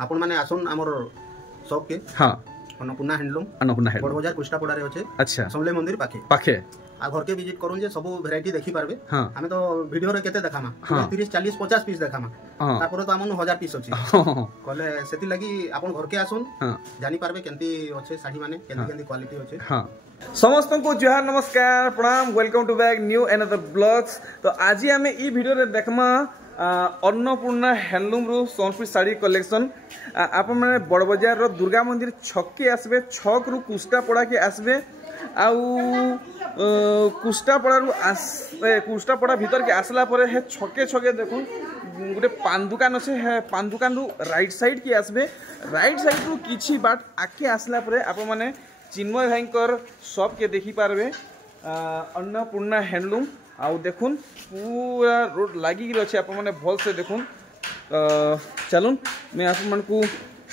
आपण माने आसुन हमर शॉप के हां अन्नपूर्णा हैंडलूम बड़ बाजार कुष्टा पड़ारे अच्छे। अच्छा समले मंदिर पाखे पाखे आ घर के विजिट करूँ जे सब वेराइटी देखि पारबे। हां हमें तो वीडियो रे केते देखामा 30 40 50 पीस देखामा तापर तो हमन 1000 पीस अछि कहले सेति लागि आपण घर के आसुन जानि पारबे केंती अच्छे साड़ी माने केंती क्वालिटी अच्छे। हां समस्त को जोहार नमस्कार प्रणाम welcome to back new another blogs. तो आज हमें ई वीडियो रे देखमा अन्नपूर्णा हैंडलूम रू सोनपुर साड़ी कलेक्शन। आप मैंने बड़ बाजार रो दुर्गा मंदिर छक के आसबे छक रू कुष्टा पड़ा के आसबे आउ कुष्टा पड़ा रू कुष्टा पड़ा भीतर के आसला परे है छके छके देखो गोटे पान दुकान अच्छे है पान दुकान रू राइट साइड के आसबे राइट साइड रू किछि बाट आके आसला परे आप माने चिन्मय भाईकर शॉप के देखि पारबे अन्नपूर्णा हैंडलूम आउ देखुन पूरा रोड लगी अच्छे आप मैंने भल से देखुन। चलुन मैं आप मन को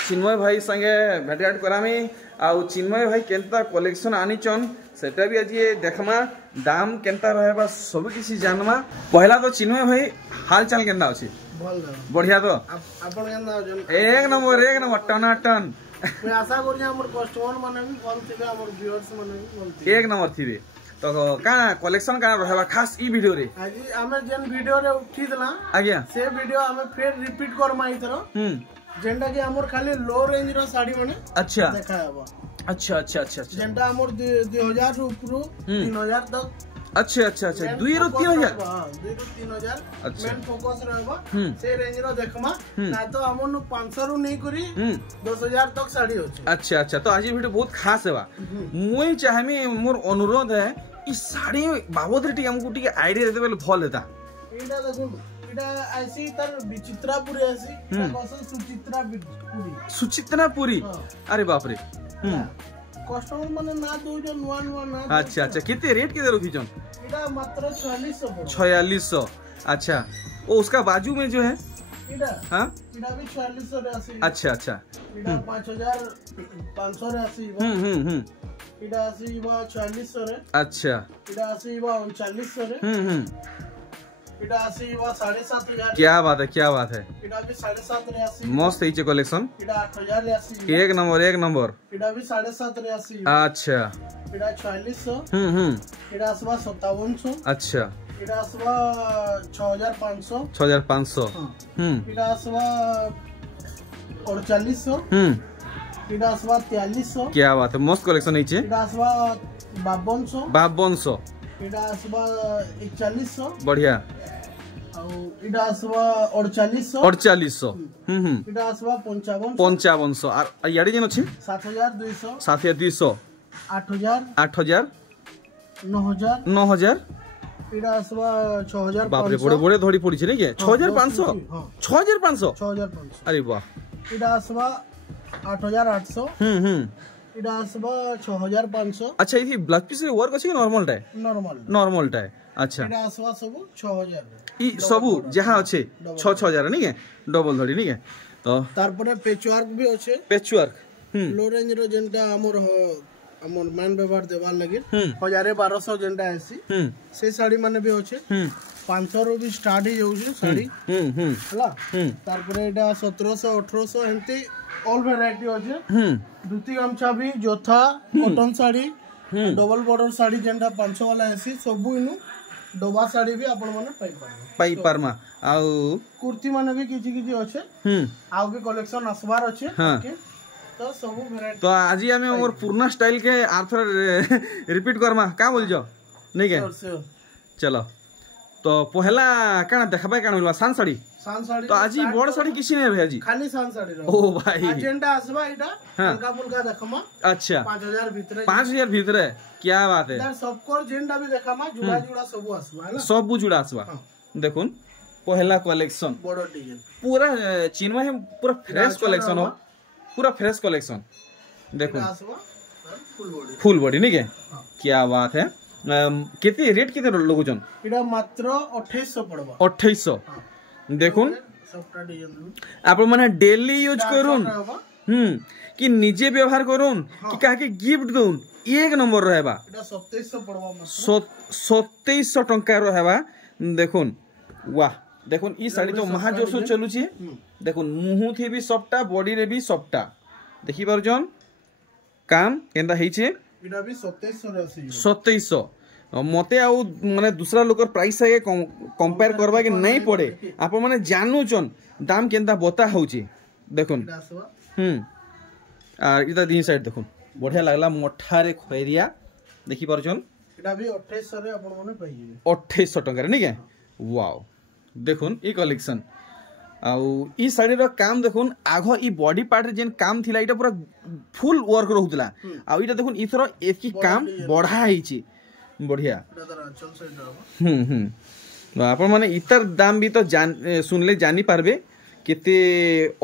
चिन्मय भाई संगे भेटाट करामी आउ चिन्मय भाई केनता कलेक्शन आनीचन सेटा भी आज देखमा दाम केनता रहबा सब किसी जानमा। पहला तो चिन्मय भाई हाल चाल केनता अछि बढ़िया तो आपण केनता एक नंबर टना टन मैं आशा करू हमर कस्टमर माने भी भल थिबे हमर व्यूअर्स माने भी भल थिबे एक नंबर थिबे। तो का कलेक्शन का रहबा खास ई वीडियो रे आज हमें जेन वीडियो रे उठी दला आज्ञा से वीडियो हमें फिर रिपीट कर माई तरह जेंडा के हमर खाली लो रेंज रो साड़ी माने अच्छा देखाबा अच्छा अच्छा अच्छा जेंडा हमर 2000 ऊपर 3000 तक अच्छा अच्छा अच्छा 2 रो 3000 हां 2 रो 3000 मेन फोकस रहबा से रेंज रो देखमा ना तो हमन 500 रो नहीं करी 10000 तक साड़ी होछ। अच्छा अच्छा तो आज वीडियो बहुत खास हेबा मुई चाहमी मोर अनुरोध है ई साड़ी बाबद रे हमको टिके आईडिया देबे भल हेता। इडा देखो इडा ऐसी तर विचित्रापुरी ऐसी इडा कसं सुचित्रापुरी अरे बाप रे कस्टमर माने ना दो जो नुआ नुआ ना। अच्छा अच्छा कितने रेट के रखी जन इडा मात्र 4600 4600 अच्छा वो उसका बाजू में जो है इडा हां इडा भी 4600 रे आसी। अच्छा अच्छा इडा 5500 रे आसी इडा आसी बा 4600 रे अच्छा इडा आसी बा 3900 रे इडा आसी बा 7500। क्या बात है इडा भी 7.5 रे आसी मस्त है कलेक्शन इडा 8000 रे आसी एक नंबर इडा भी 7.5 रे आसी अच्छा इडा 4600 इडा आसबा 5700 अच्छा इडा आसबा 6500 इडा आसबा 4800 इडा आसबा 4300। क्या बात है मस्त कलेक्शन है इडा आसबा 5200 इडा आसबा 4100 बढ़िया इडा आसबा 4800 इडा आसबा 5500 और याडी जेन अछि 7200 8000 9000 इडा आसबा 6000 बाप रे बड़े बड़े धड़ी पड़ी छै नै के 6500 अरे वाह इडा आसबा 8800 इडा आसबा 6500। अच्छा इथि ब्लाउज पीस रे वर्क अछि कि नॉर्मल टाए अच्छा इडा आसबा सब 6000 ई सब जहां अछि 6000 नै के डबल धड़ी नै के तो तार परे पेचवर्क भी अछि पेचवर्क लो रेंज रो जेंटा हमर मैन व्यवहार देवार लगे 1200 जेंटा आसी से साड़ी माने भी अछि 500 रो भी स्टार्ट ही जाउछि साड़ी हला तार परे एडा 1700 1800 एंती ऑल वैरायटी अछि धोती गमछा भी जोथा cotton sari double border sari जेंटा 500 वाला आसी सब इनु डोबा साड़ी भी आपण माने पाई पारमा आउ कुर्ती माने भी किछि अछि आउ के कलेक्शन असबार अछि तो सब वैरायटी। तो आज हमें और पूर्णा स्टाइल के आर्थर रिपीट करमा का बोल जो नहीं के चलो तो पहला काना देखबा काना बोलवा सान साड़ी तो आज बड़ साड़ी किसी नहीं भाई खाली सान साड़ी ओ भाई एजेंडा आसबा इटा हल्का फुल्का देखमा अच्छा 5000 भीतर क्या बात है यार सबको एजेंडा भी देखमा जुड़ा सब आसबा है सब जुड़ा आसबा देखुन पहला कलेक्शन बड़ डिजाइन पूरा चिन्मय है पूरा फ्रेश कलेक्शन हो पूरा फ्रेश कलेक्शन देखो फुल बॉडी नहीं क्या बात है केते रेट केते लोग जन इडा मात्र 2800 पड़बा 2800 देखुन आप माने डेली यूज करूँ कि निजे व्यवहार करूँ कि काके गिफ्ट दून एक नंबर रहबा 2700 पड़बा 2700 टंका रहबा देखुन वाह देखुन ई साड़ी तो महाजोश चलुची देखुन मुहु थी भी सफ्टा बॉडी रे भी सफ्टा देखि पारुछन काम केंदा हेइछे इडा भी 2700 रे आसी 2700 मते आउ माने दूसरा लोकर प्राइस आगे कंपेयर करबा के नहीं पड़े आप माने जानूचन दाम केंदा बता होची देखुन आर इता दिन साइड देखुन बढ़िया लागला मोठारे खैरिया देखि पारुछन इडा भी 2800 रे आपण माने पाइबे 2800 टका रे निके वाओ देखुन ई कलेक्शन आउ ई साड़ी रो काम देखुन आगो ई बॉडी पार्ट रे जेन काम थिला इटा पूरा फुल वर्क रहउतला आउ इटा देखुन इथरो एकी काम बढ़ा हिची बढ़िया आपण माने इतर दाम भी तो सुनले जानी पारबे केते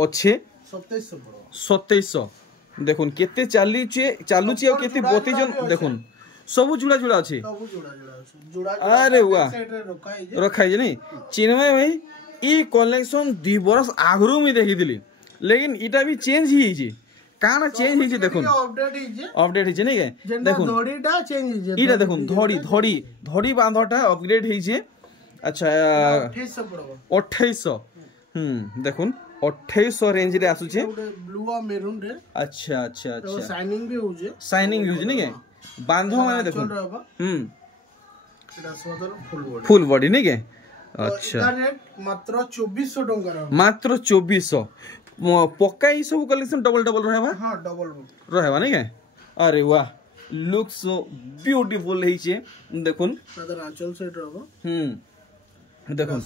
अच्छे 2700 देखुन केते चालुची और केते बोती जन देखुन सब जुड़ा जुड़ा अच्छे अरे वाह रखा है नहीं चिन्मय भाई ई कलेक्शन 2 बरस आगरू में देखी दिली लेकिन इटा भी चेंज ही छी काना चेंज हिजे देखुन अपडेट हिजे नहीं के देखुन धड़ीटा चेंज हिजे इटा देखुन धड़ी बांधटा अपग्रेड हिजे अच्छा 2800 देखुन 2800 रेंज रे आसु छे ब्लू आ मेरून रे अच्छा अच्छा अच्छा शाइनिंग भी होजे शाइनिंग यूज नहीं के बांधो माने देखुन इटा स्वदर फुल बॉडी नहीं के अच्छा इटा रेट मात्र 2400 टंका रे मात्र 2400 पक्का ई सब कलेक्शन डबल डबल रहबा हां डबल रहबा नहीं के अरे वाह लुक सो ब्यूटीफुल है छे देखुन अदर आंचल सेट रहबा देखुन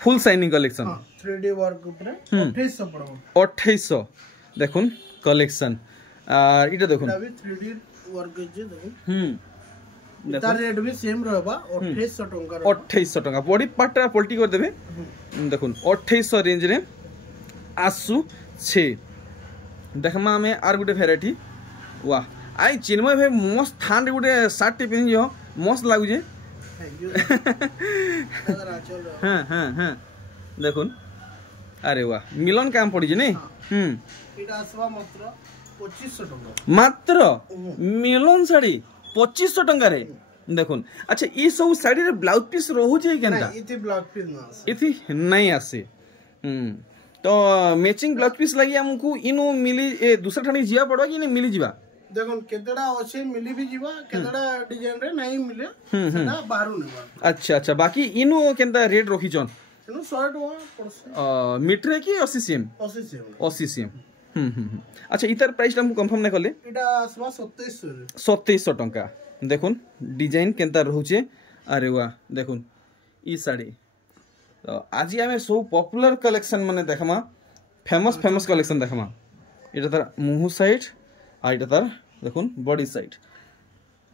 full shining collection 3D work ऊपर 2800 पड़बो 2800 देखुन कलेक्शन और इटा देखुन अभी 3D वर्क जे देखुन तार रेट भी सेम रहबा 2800 टंका 2800 टंका बॉडी पार्ट पलटी कर देबे देखुन 2800 रेंज रे आसु छे देखमा हमें आर गुटे वैरायटी वाह आई चिन्मय भाई मस्त थान गुटे शर्ट पिन जो मस्त लागु जे हां हां हां देखुन अरे वाह मिलन काम पड़ी जे नहीं इटा आसवा मात्र 2500 टंका मात्र मिलन साड़ी 2500 टंका रे देखुन अच्छा ई सब साड़ी रे ब्लाउज पीस रहू जे केनता इति ब्लाउज पीस ना आसे इति नहीं आसे तो मैचिंग ब्लाउज पीस लगी हमको इनो मिली ए दूसरा ठानी जिया पड़वा कि नहीं मिली जीवा देखो केतडा अच्छे मिली भी जीवा केतडा डिजाइन रे नहीं मिले सेना बाहरु नेबा अच्छा अच्छा बाकी इनो केनता रेट रखी छन इनो 100 टका पड़से मीटर की 80 सीएम अच्छा इतर प्राइस हमको कंफर्म नहीं करले इटा आसवा 2700 टंका देखुन डिजाइन केनता रहउचे अरे वाह देखुन ई साड़ी तो आज आम सब पॉपुलर कलेक्शन माने देखमा फेमस कलेक्शन देखमा इटा तार मुहु साइड आ इटा तार देखुन बॉडी साइड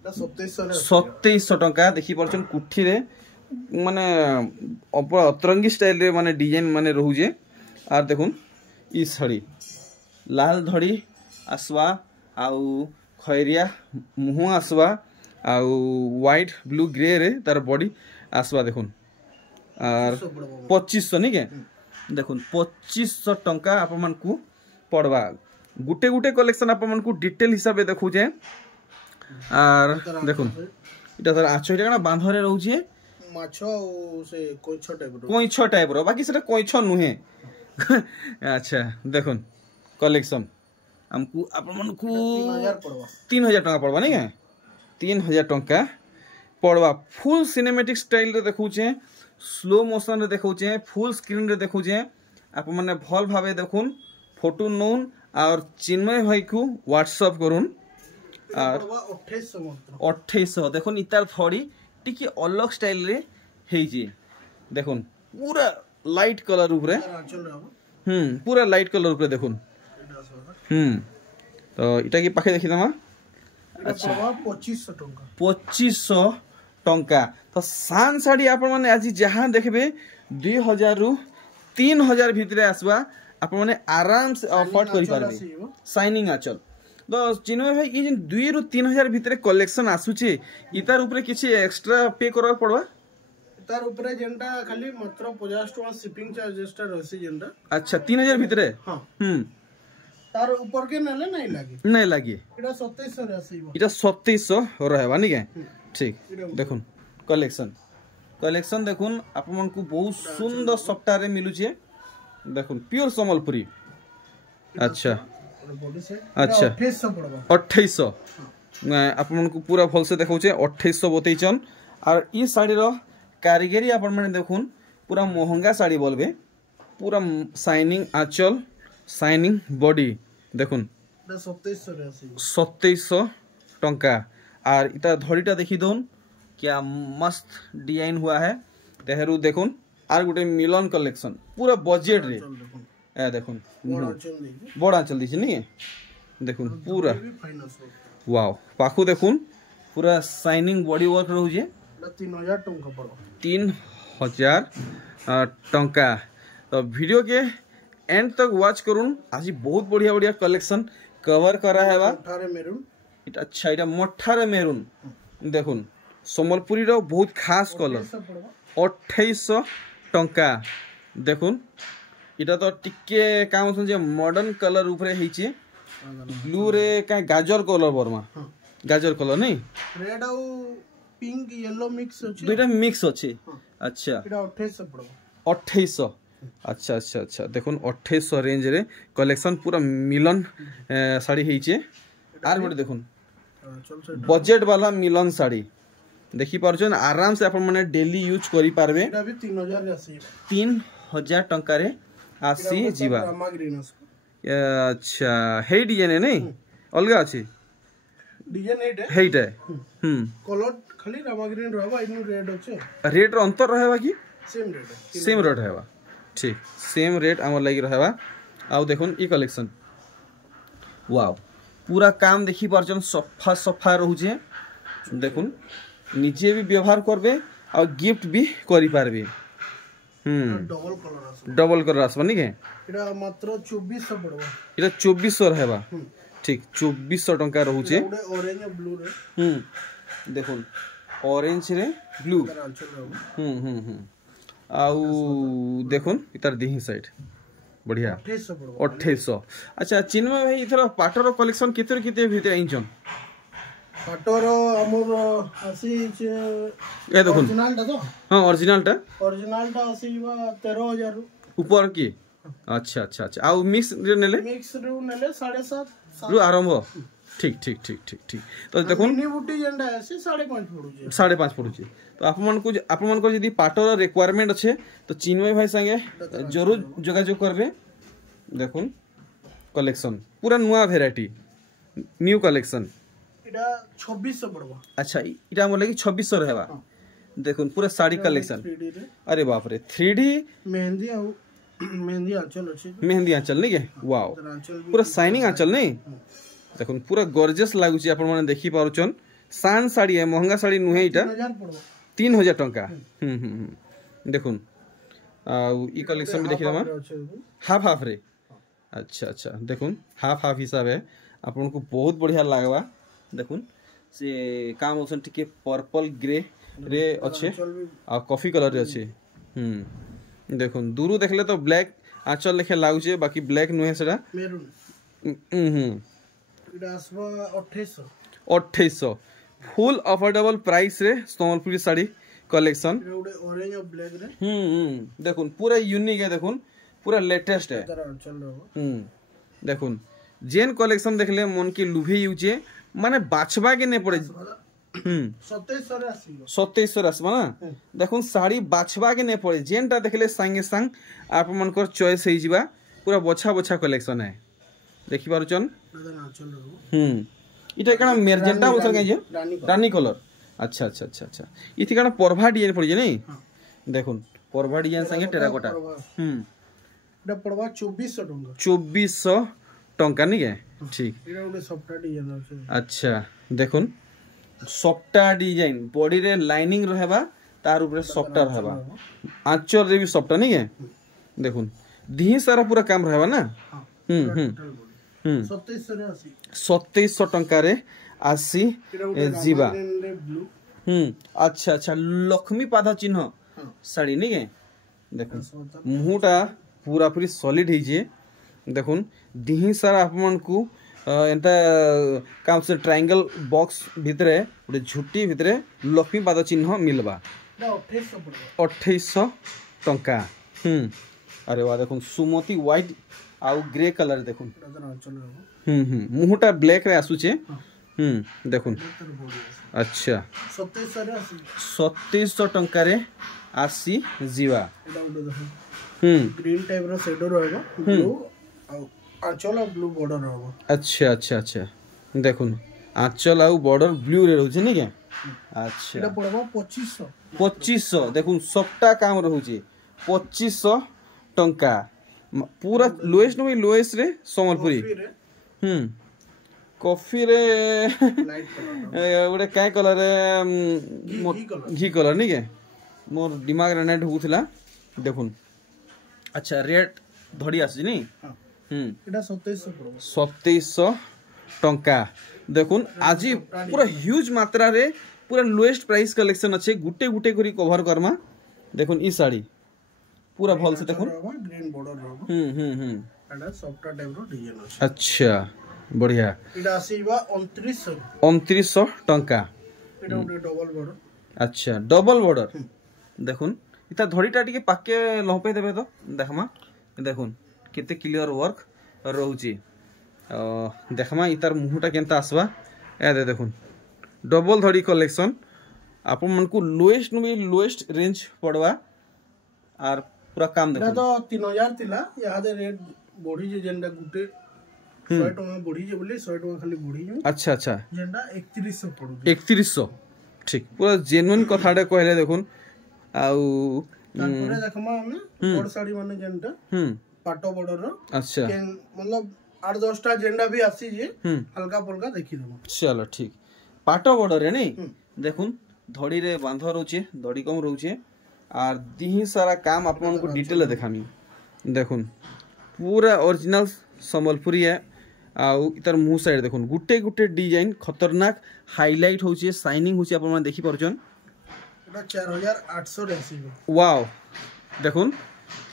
2700 टंका देखि परछन कुठी रे माने अतरंगी स्टाइल रे माने डिजाइन माने रहउजे आर देखुन ई साड़ी लाल धड़ी आसवा आउ खैरिया मुहु आसवा आउ व्हाइट ब्लू ग्रे रे तार बॉडी आसवा देखुन आर 2500 नहीं के देखुन 2500 टंका आपण मन को पड़वा गुटे गुटे कलेक्शन आपण मन को डिटेल हिसाब से देखु जे आर देखुन इटा तार आछो इटा बांध रे रहउ जे माछो से कोइछो टाइप रो बाकी सेटा कोइछो नुहे अच्छा देखुन कलेक्शन हमको आपण मन को 3000 टंका पड़वा नहीं के 3000 टंका पड़वा फुल सिनेमैटिक स्टाइल रे देखु जे स्लो मोशन रे देखौ छे फुल स्क्रीन रे देखौ छे आप माने भल भावे देखुन फोटो नोन और चिन्मय भाई को व्हाट्सएप करूँ और 2800 देखुन इतार थोड़ी टिके अलग स्टाइल रे हेई जे देखुन पूरा लाइट कलर ऊपर पूरा लाइट कलर ऊपर देखुन तो इटा की पाखे देखि दमा अच्छा 2500 टंका तो सान साड़ी आपण माने आज जहां देखबे 2000 रु 3000 भितरे आसवा आपण माने आराम से अफोर्ड करि पारबे शाइनिंग आचल तो चिन्मय भाई ई जे 2 रु 3000 भितरे कलेक्शन आसुचे इतार ऊपर किछि एक्स्ट्रा पे करबा पड़बा तार ऊपर जेंटा खाली मात्र 50 टका शिपिंग चार्जेस टा रहसी जेंटा अच्छा 3000 भितरे हां तार ऊपर के नले नहीं लागे इटा 2700 रे आसीबो इटा 2700 रहबा नि के ठीक देखुन कलेक्शन कलेक्शन देखुन आपन को बहुत सुंदर सफ्टा रे मिलु छे देखुन प्योर संबलपुरी अच्छा अच्छा 2800 आपन को पूरा भल से देखौ छे 2800 बतैचन और ई साड़ी रो कारीगरी आपन माने देखुन पूरा महंगा साड़ी बोलबे पूरा शाइनिंग आंचल शाइनिंग बॉडी देखुन 2700 टंका और इता धड़ीटा देखी दउन क्या मस्त डिजाइन हुआ है तेहरू देखुन और गोटे मिलन कलेक्शन पूरा बजेट रे ए देखुन बड़ा आंचल दिछ नहीं देखुन पूरा वाओ पाखु देखुन पूरा शाइनिंग बॉडी वर्क रहू जे 3000 टंका पड़ो 3000 टंका तो वीडियो के एंड तक वॉच करूँ आज बहुत बढ़िया बढ़िया कलेक्शन कवर करा है मेरून अच्छा इटा मोठारे मेरून देखुन संबलपुरी रो बहुत खास कलर 2800 टंका देखुन इटा तो टिके काम होसन जे मॉडर्न कलर ऊपर हेची ब्लू रे का गाजर कलर बर्मा गाजर कलर नहीं रेड और पिंक येलो मिक्स अछि दुइटा मिक्स अछि अच्छा इटा 2800 पड़ो 2800 अच्छा अच्छा अच्छा देखुन 2800 रेंज रे कलेक्शन पूरा मिलन साड़ी हेचे आर गोटे देखुन बजेट वाला मिलन साड़ी देखि पारछन आराम से अपन माने डेली यूज करि पारबे एटा भी 3000 आसी 3000 टंका रे आसी जीवा अच्छा हे डिजाइन नहीं अलगा अछि डिजाइन हेइटा कलर खाली रामा ग्रीन रहबा इनु रेड अछि रेड रो अंतर रहबा की सेम रेड रहबा ठीक सेम रेट आम लगी रहबा आउ देखुन ई कलेक्शन वाओ पूरा काम देखि पारछन सफा सफा रहउजे देखुन निजे भी व्यवहार करबे और गिफ्ट भी करि पारबे डबल कलर आसबा नहीं के एटा मात्र 2400 पड़बा एटा 2400 रहबा ठीक 2400 टंका रहउचे ऑरेंज और ब्लू रे देखुन ऑरेंज रे ब्लू आउ देखुन इतार दिही साइड बढ़िया 2800 अच्छा चिन्मय भाई इथर पाटर कलेक्शन केतर केते भीतर आइचन पाटर हमर आसी ए देखुन ओरिजिनल टा तो हां ओरिजिनल टा आसीबा 13000 ऊपर की अच्छा अच्छा अच्छा आउ मिक्स रे नेले 7.5 रु आरंभ ठीक ठीक ठीक ठीक ठीक तो देखुन मिनी बूटी जेंडा आसी 5.5 पड़ुचे 5.5 पड़ुचे तो आपन को यदि पाटर रिक्वायरमेंट अच्छे तो चिन्मय भाई संगे जरूर जोगाजोग करबे देखुन कलेक्शन पूरा नुआ वेराइटी न्यू कलेक्शन इटा 2600 पड़बा अच्छा इटा मोर लगी 2600 रहबा देखुन पूरा साड़ी कलेक्शन अरे बाप रे 3D मेहंदी आ मेहंदी आंचल अछि मेहंदी आंचल नहीं के वाओ पूरा शाइनिंग आंचल नहीं देखुन पूरा गॉर्जियस लागु छी आपन माने देखि पारुचन शान साड़ी है महंगा साड़ी नुहे इटा 3000 टंका देखुन ई कलेक्शन में देखि दमा हाफ हाफ रे अच्छा अच्छा देखुन हाफ हाफ हिसाब है आपन को बहुत बढ़िया लागबा देखुन से काम ओसन टिके पर्पल ग्रे रे अच्छे आ कॉफी कलर रे अच्छे देखुन दूरु देखले तो ब्लैक आंचल लेखे लागुचे बाकी ब्लैक नुहे सेटा मेरून इटा आसबा 2800 फुल अफोर्डेबल प्राइस रे संबलपुरी साड़ी कलेक्शन ऑरेंज और ब्लैक रे देखुन पूरा यूनिक है देखुन पूरा लेटेस्ट है देखुन जेन कलेक्शन देखले मन के लुभे यूचे माने बाछबा के ने पड़े 2700 आसबा ना देखुन साड़ी बाछबा के ने पड़े जेनटा देखले संगे संग आप मन को चॉइस हे जिबा पूरा बछा बछा कलेक्शन है देखि पारुचन इटा कना मेरजेंटा बोलसन के जे रानी कलर अच्छा अच्छा अच्छा अच्छा इथि कना परभा डिजाइन पड़ी जे नहीं देखुन परभा डिजाइन संगे टेराकोटा एटा पड़वा 2400 टंका 2400 टंका नहीं के ठीक एटा ओटे सॉफ्ट डिजाइन अछि अच्छा देखुन सॉफ्टा डिजाइन बॉडी रे लाइनिंग रहबा तार ऊपर सॉफ्टा रहबा आंचल रे भी सॉफ्टा नहीं है देखुन दी सारा पूरा काम रहबा ना 2700 टंका रे आसी जीवा अच्छा अच्छा लक्ष्मी पादा चिन्ह साड़ी नहीं है देखुन मुहटा पूरा पूरी सॉलिड है देखुन दिही सारा आपमन को एंता काम से ट्रायंगल बॉक्स भितरे गोटे झुटी भितरे लक्ष्मी पाद चिन्ह मिलबा এটা 2800 পড়বে 2800 टंका अरे वाह देखो सुमती व्हाइट आउ ग्रे कलर देखो मुहटा ब्लैक रे आसुचे देखो अच्छा 2700 टंका रे आसी जीवा ग्रीन टाइप रो शेडो रहबो ब्लू आंचल और ब्लू बॉर्डर रहबो अच्छा अच्छा अच्छा देखो आंचल आउ बॉर्डर ब्लू रे रहउचे नि के अच्छा एटा पड़बो 2500 देखो सबटा काम रहउचे 2500 टंका पूरा लोएस्ट नो लोएस्ट रे संबलपुरी कॉफी रे ओडे काय कलर रे घी कलर नि के मोर दिमाग रे नेट होउथला देखुन अच्छा रेट धड़ी आसी नि एटा 2700 पड़बो 2700 टंका देखुन आज पूरा ह्यूज मात्रा रे पूरा लोएस्ट प्राइस कलेक्शन अच्छे गुटे गुटे करी कवर करमा देखुन ई साड़ी पूरा भल से देखुन ग्रीन बॉर्डर रहबो एटा सॉफ्ट टाइप रो डिजाइन अछि अच्छा बढ़िया एटा आसीबा 2900 टंका एटा उडे डबल बॉर्डर अच्छा डबल बॉर्डर देखुन इता धड़ीटा टिके पाके लहपे देबे तो देखमा देखुन केते क्लियर वर्क रहउची देखमा इतार मुहटा केनता आसबा ए दे देखुन डबल धड़ी कलेक्शन आपन मन को लोएस्ट नु लोएस्ट रेंज पड़वा आर पूरा काम देखो तो 3000 थिला यादे रेट बढ़ी जे जेंडा गुटे 100 टका बढ़ी जे बोले 100 टका खाली बढ़ी जे अच्छा अच्छा जेंडा 3100 पड़ू 3100 ठीक पूरा जेन्युइन कथाडे कहले देखुन आउ तारपरे देखमा हमें बड़ साड़ी माने जेंडा पाटो बॉर्डर रो अच्छा मतलब 8-10 टा जेंडा भी आसी जे हल्का फुल्का देखि देबो चलो ठीक पाटो बॉर्डर रे नहीं देखुन धड़ी रे बांध रहउचे धड़ी कम रहउचे आर दिही सारा काम आपन को डिटेल देखामी देखुन पूरा ओरिजिनल संबलपुरी है आउ इतर मुंह साइड देखुन गुटे गुटे डिजाइन खतरनाक हाईलाइट होचे शाइनिंग होचे आपन देखि परछन एटा 4800 रे आसीबो वाओ देखुन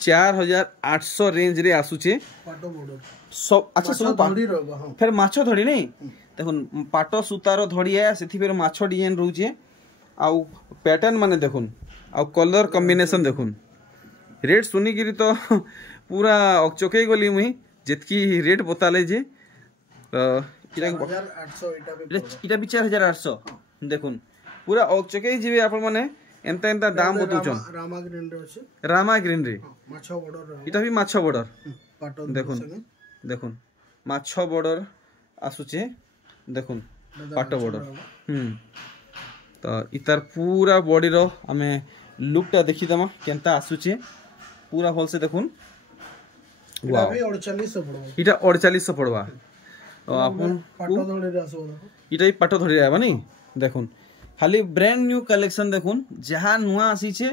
4800 रेंज रे आसुचे पाटो बॉर्डर सब अच्छा सब धड़ी रहबो हां फिर माछो धड़ी नहीं देखुन पाटो सुतारो धड़ी है सेथि फिर माछो डिजाइन रहउचे आउ पैटर्न माने देखुन आउ कलर कॉम्बिनेशन देखुन रेट सुनी गिरी तो पूरा अकचके गली मुई जेतकी रेट बताले जे इटा भी 4800 देखुन पूरा अकचके जीवे आपन माने एंता एंता दाम बतुचन रामा ग्रीन रे माछो बॉर्डर इटा भी माछो बॉर्डर पाटो देखुन देखुन माछो बॉर्डर आसुचे देखुन पाटो बॉर्डर तो इतार पूरा बॉडी रो हमें लुकटा देखि दमा केनता आसुचे पूरा भल से देखुन वाओ इटा 4800 पड़बो इटा 4800 पड़वा तो आपन पाटो धड़ी रे आसो इटा ही पाटो धड़ी आबा नहीं देखुन खाली ब्रांड न्यू कलेक्शन देखुन जहां नुआ आसी छे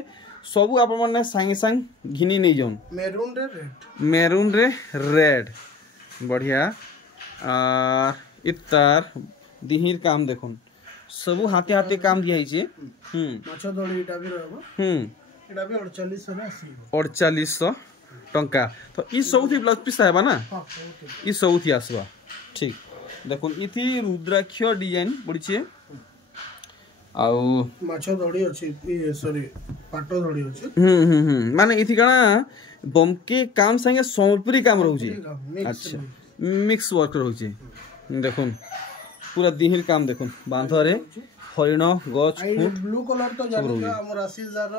सब आपन माने संगे संग घिनी नै जोन मेरून रे रेड बढ़िया और इतार दिहिर काम देखुन सब हाथे हाथे काम दिया छे माछो धड़ी इटा भी रहबो इटा भी 4800 रे आसीबो 4800 टंका तो ई सौथी ब्लाउज पीस आबा ना हां ई सौथी आसबा ठीक देखुन इथि रुद्राक्ष डिजाइन पड़ी छे आउ माछो धड़ी अछि सॉरी पाटो धड़ी अछि माने इथि कणा बमके काम संगे संबलपुरी काम रहउ छे अच्छा मिक्स वर्क रहउ छे देखुन पूरा दिहिर काम देखुन बांधरे हरिण गछ फुट ब्लू कलर तो जानिका हमर आशीषदार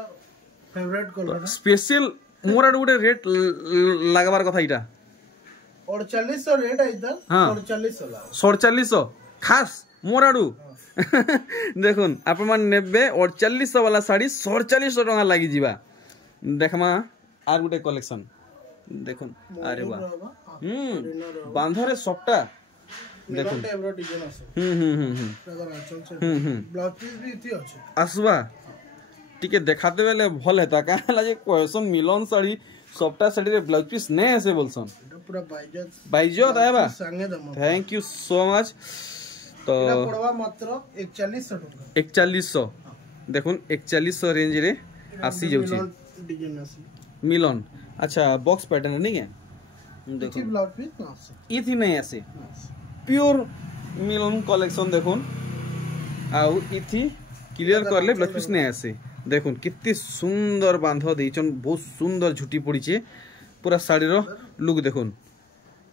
फेवरेट कलर स्पेशल मोरा गुटे रेट लागबार कथा इटा 4800 रेट आइता 4700 खास मोराडू देखुन आप मान नेबे 4800 वाला साड़ी 4700 टका लागि जिबा देखमा आर गुटे कलेक्शन देखुन अरे वाह बांधरे सबटा देखुन ब्लाउज पीस भी इथि अछि आसबा टिके देखाते बेले भल हेता काला जे क्वेश्चन मिलन साड़ी सबटा साड़ी रे ब्लाउज पीस नै आसे बोलसन पूरा बाइजत आबा थैंक यू सो मच तो पड़वा मात्र 4100 टका 4100 देखुन 4100 रेंज रे आसी जाउची डिजाइन आसी मिलन अच्छा बॉक्स पैटर्न नहीं है देखो ब्लाउज पीस ना आसे इथि नहीं आसे प्योर मिलन कलेक्शन देखुन आउ इथि क्लियर करले ब्लाउज पीस नहीं आसे देखुन कितनी सुंदर बांध देचन बहुत सुंदर झुटी पड़ी पूरा शाड़ी रो लुक देखुन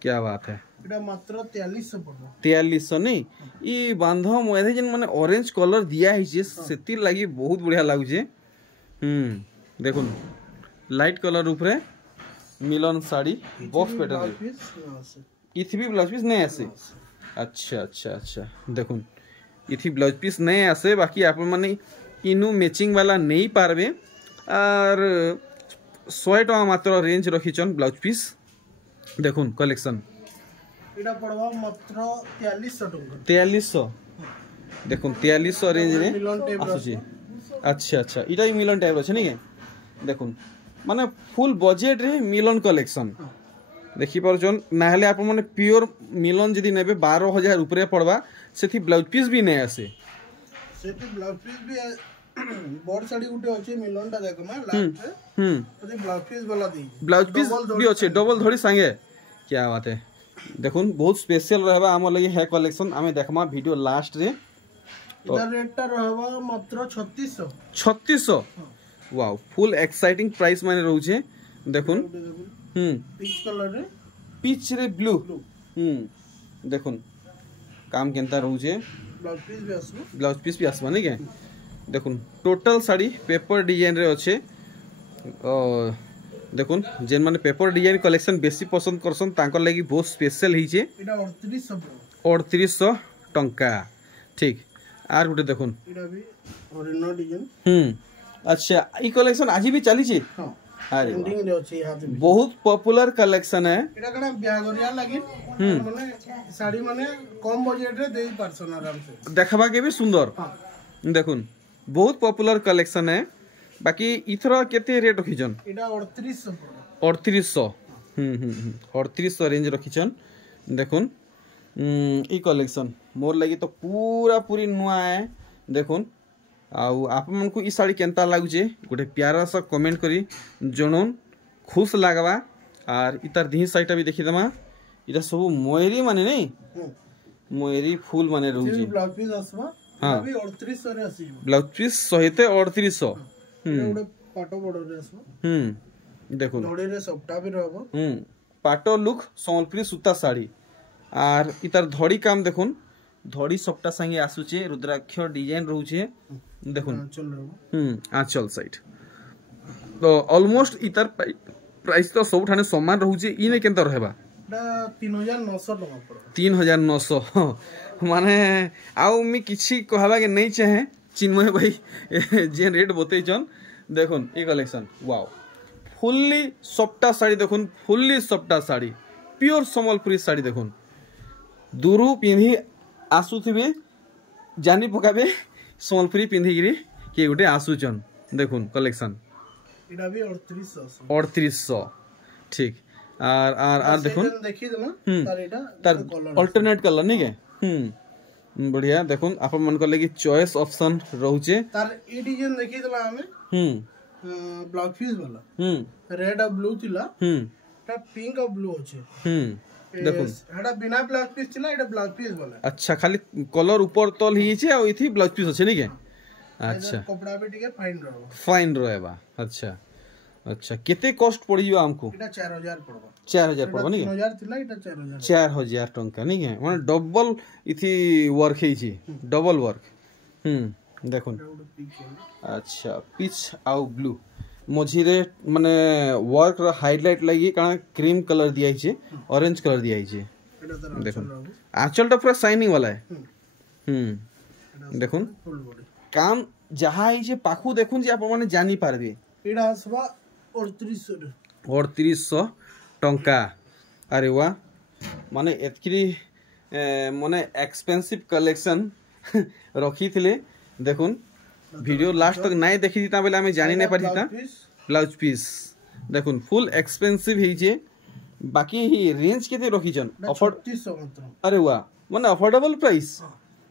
क्या बात है एटा मात्र 4300 पड़ो 4300 नहीं ई बांध मोए जन माने ऑरेंज कलर दिया हिचे सेति लागि बहुत बढ़िया लागुचे देखुन लाइट कलर ऊपर मिलन साड़ी बॉक्स पैटर्न इथि भी ब्लाउज पीस नहीं आसे अच्छा अच्छा अच्छा देखुन इथि ब्लाउज पीस नहीं आसे बाकी आप माने इनु मैचिंग वाला नहीं पारबे और 100 टका मात्र रेंज रखिछन ब्लाउज पीस देखुन कलेक्शन एटा पड़वा मात्र 4300 टका 4300 देखुन 4300 रेंज रे आसुची अच्छा अच्छा इटा ही मिलन टाइप अछि नहीं देखुन माने फुल बजेट रे मिलन कलेक्शन देखि परछन ना हले आप माने प्योर मिलन जदी नेबे 12000 ऊपर पड़वा सेथि ब्लाउज पीस भी नहीं आसे सेथि ब्लाउज पीस भी बड़ साड़ी गुटे अछि मिलन टा देखमा लास्ट रे तो ब्लाउज पीस वाला दी ब्लाउज पीस भी अछि डबल धड़ी संगे क्या बात है देखुन बहुत स्पेशल रहबा हमर लगी है कलेक्शन हमें देखमा वीडियो लास्ट रे इधर रेट टा रहबा मात्र 3600 वाओ फुल एक्साइटिंग प्राइस माने रहू छे देखुन पीच कलर रे पीच रे ब्लू देखुन काम केनता रहू छे ब्लाउज पीस भी आसबा नहीं के देखुन टोटल साड़ी पेपर डिजाइन रे अच्छे देखुन जेन माने पेपर डिजाइन कलेक्शन बेसी पसंद करसन तांकर लागि बहुत स्पेशल हिचे एटा 3800 टंका ठीक आर गुटे देखुन एटा भी ओरिजिनल डिजाइन अच्छा ई कलेक्शन आज भी चली छी हां अरे ट्रेंडिंग रे अछि यहाँ पे बहुत पॉपुलर कलेक्शन है एटा कना ब्यागरिया लागि माने साड़ी माने कम बजट रे देई परसन आराम से देखबा के भी सुंदर देखुन बहुत पॉपुलर कलेक्शन है बाकी इथरा केते रेट रखिजन एटा 3800 3800 रेंज रखिजन देखुन ई कलेक्शन मोर लगी तो पूरा पूरी नुआ है देखुन आउ आप मन को ई साड़ी केनता लागु छे गोटे प्यारा सा कमेंट करी जणोन खुश लागवा और इतार दी साइटा भी देखि दमा इटा सब मोयरी माने नहीं मोयरी फूल माने रहू छे ब्लाउज पीस आसबा हां अभी 3800 रे आसी ब्लाउज पीस सहित 3800 एटा पाटो बॉर्डर रे आसबा देखुन डोडी रे सबटा भी रहबो पाटो लुक संबलपुरी सूता साड़ी और इतार धड़ी काम देखुन धड़ी सबटा संगे आसुचे रुद्राक्ष डिजाइन रहउचे देखुन आंचल साइड तो ऑलमोस्ट इतार प्राइस तो सब ठाने समान रहउचे इने केनता रहबा 3900 टका पड़ो 3900 माने आउ मी किछि कहबा के नहीं चाहे चिन्मय भाई जे रेट बतै छन देखुन ई कलेक्शन वाओ फुल्ली सप्टा साड़ी देखुन फुल्ली सप्टा साड़ी प्योर संबलपुरी साड़ी देखुन दूरु पिंधी आसुथिबे जानी पकाबे संबलपुरी पिंधिगिरी के गुटे आसुचन देखुन कलेक्शन इडा भी 3800 ठीक आर देखुन देखि देना तार एटा तार अल्टरनेट कलर नहीं के बढ़िया देखुन आपन मन कर लगी चॉइस ऑप्शन रहउचे तार ई डिजाइन देखि देला हमें ब्लाउज पीस वाला रेड और ब्लू थिला ता पिंक और ब्लू अछि देखुन एटा बिना ब्लाउज पीस थिला एटा ब्लाउज पीस वाला अच्छा खाली कलर ऊपर तल ही छे और इथि ब्लाउज पीस अछि नहीं के अच्छा कपड़ा भी ठीक है फाइन रहबा अच्छा अच्छा केते कॉस्ट पड़ी जो हमको एटा 4000 पड़बा 4000 पड़बा नहीं 3000 थिला एटा 4000 4000 टंका नहीं के माने डबल इथि वर्क हे छी डबल वर्क देखुन अच्छा पिच आउ ब्लू मझिरे माने वर्क रो हाइलाइट लगी काना क्रीम कलर दिया छे ऑरेंज कलर दिया छे देखुन आंचल टा पूरा शाइनिंग वाला है देखुन काम जहा है छे पाखु देखुन जे आप माने जानी पारबे एडा आसबा 3800 टंका अरे वाह माने एतकी माने एक्सपेंसिव कलेक्शन रखी थिले देखुन वीडियो लास्ट तक नहीं देखी थी बेले हमें जानी नहीं पारी था ब्लाउज पीस देखुन फुल एक्सपेंसिव ही जे बाकी ही रेंज केते रखी जन ऑफर 3600 मात्र अरे वाह माने अफोर्डेबल प्राइस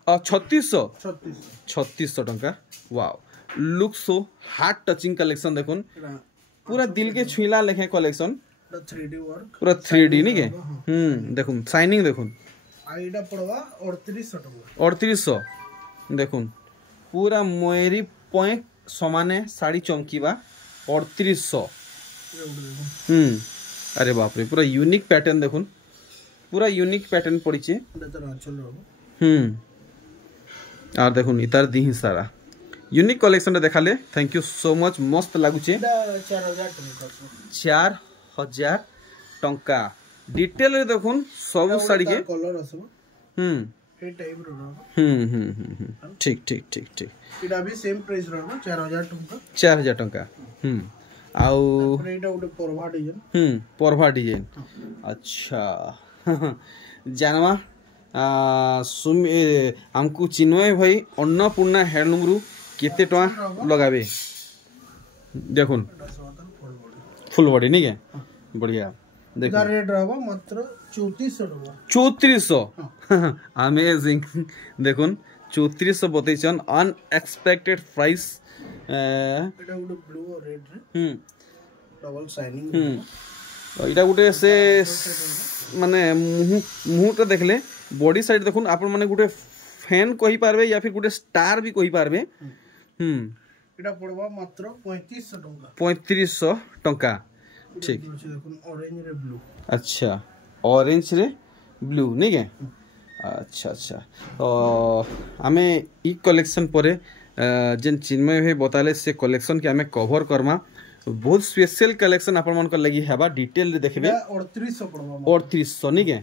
3600 टंका wow look so heart touching collection देखुन पूरा दिल के छुईला लेखे कलेक्शन 3D वर्क पूरा 3D नहीं के देखुन शाइनिंग देखुन आईडा पड़वा 3800 टका 3800 देखुन पूरा मोयरी पॉइंट समाने साड़ी चमकीबा 3800। अरे बाप रे पूरा यूनिक पैटर्न देखुन पूरा यूनिक पैटर्न पड़ी आर देखुन इतार दी सारा यूनिक कलेक्शन देखाले थैंक यू सो मच मस्त लगुचे 4000 टंका डिटेल रे देखुन सब साड़ी के कलर आसबो ए टाइप रो ठीक ठीक ठीक ठीक इडा भी सेम प्राइस रहबो 4000 टंका 4000 टंका आउ एटा उडे परभा डिजाइन अच्छा जानवा हमको चिन्मय भाई अन्नपूर्णा हैंडलूम रु केते टका लगाबे देखुन फुल बॉडी नहीं है बढ़िया देखो रेट रहबो मात्र 3400 टका 3400 अमेजिंग देखुन 3400 बतैछन अनएक्सपेक्टेड प्राइस एटा उडे ब्लू और रेड रे डबल शाइनिंग इटा गुटे से माने मुह तो देखले बॉडी साइड देखुन आपण माने गुटे फैन कहि पारबे या फिर गुटे स्टार भी कहि पारबे इटा पड़बा मात्र 3500 टका 3500 टका ठीक देखुन ऑरेंज रे ब्लू अच्छा ऑरेंज रे ब्लू नहीं के अच्छा अच्छा आमे ई कलेक्शन परे जेन चिन्मय भाई बताले से कलेक्शन के आमे कवर करमा बहुत स्पेशल कलेक्शन आपण मन को लगी हेबा डिटेल रे देखबे 3800 पड़बा 3800 नहीं के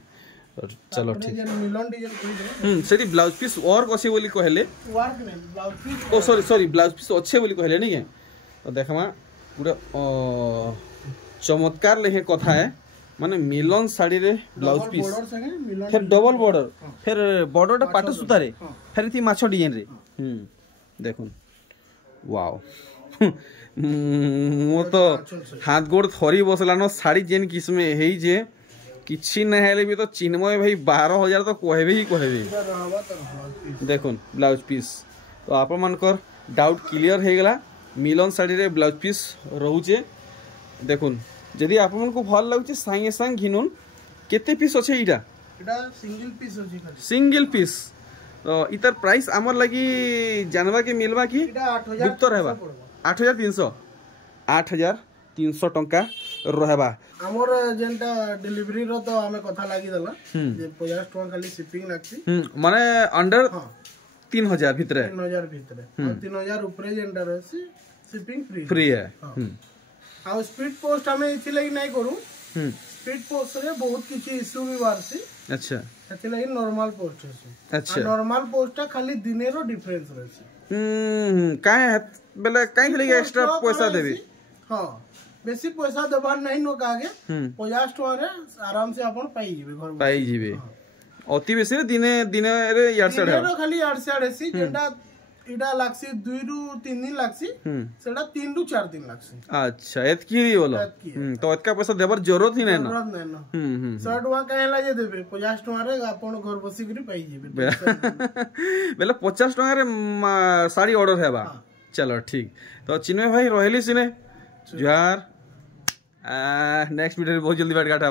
चलो ठीक मिलन डिजाइन कहि दे सेठी ब्लाउज पीस और कसे बोली कहले वर्क में ब्लाउज पीस ओ सॉरी ब्लाउज पीस अच्छे बोली कहले नहीं के तो देखमा पूरा चमत्कार लेहे कथा है माने मिलन साड़ी रे ब्लाउज पीस फिर डबल बॉर्डर फिर बॉर्डर पाट सुतारे फिर थी माछो डिजाइन रे देखुन वाओ मो तो हाथ गोड़ थरी बसलानो साड़ी जेन किस्म हेई जे किछि न हेले भी तो चिन्मय भाई 12000 तो कहबे ही कहबे देखुन ब्लाउज पीस तो आप मानकर डाउट क्लियर हो गला मिलन साड़ी रे ब्लाउज पीस रहउचे देखुन जदि आप मन को भल लागुचे संगे संग घिनुन केते पीस अच्छे इटा सिंगल पीस अछि खाली सिंगल पीस तो इतर प्राइस हमर लगी जानवा के मिलबा की गुप्त रहबा 8300 टंका रहबा हमर जेंटा डिलीवरी रो तो हमें कथा लागी दला जे 50 टका खाली शिपिंग लागसी माने अंडर 3000 भितरे 3000 भितरे और 3000 ऊपर जेंटा रहसी शिपिंग फ्री है आ स्पीड पोस्ट हमें इथि लगी नहीं करू स्पीड पोस्ट रे बहुत किछि इशू भी बारसी अच्छा एथि लगी नॉर्मल पोस्ट है अच्छा नॉर्मल पोस्ट खाली दिने रो डिफरेंस रहसी काहे बेले काहे लगी एक्स्ट्रा पैसा देबी हां बेसी पैसा देबार नहीं नो कागे 50 टका रे आराम से अपन पाई जिवे घर पाई जिवे अति बेसी रे दिने रे यार से दिने खाली यार से आसी जेंडा इडा लागसी 2 रु 3 दिन लागसी सेडा 3 रु 4 दिन लागसी अच्छा एत की बोलो तो एतका पैसा देबर जरूरत ही नहीं ना जरूरत नहीं ना 100 टका काहे लागे देबे 50 टका रे अपन घर बसी करी पाई जिवे बेले 50 टका रे साड़ी ऑर्डर हेबा चलो ठीक तो चिन्मय भाई रहली सिने यार नेक्स्ट वीडियो बहुत जल्दी बैठ गाटा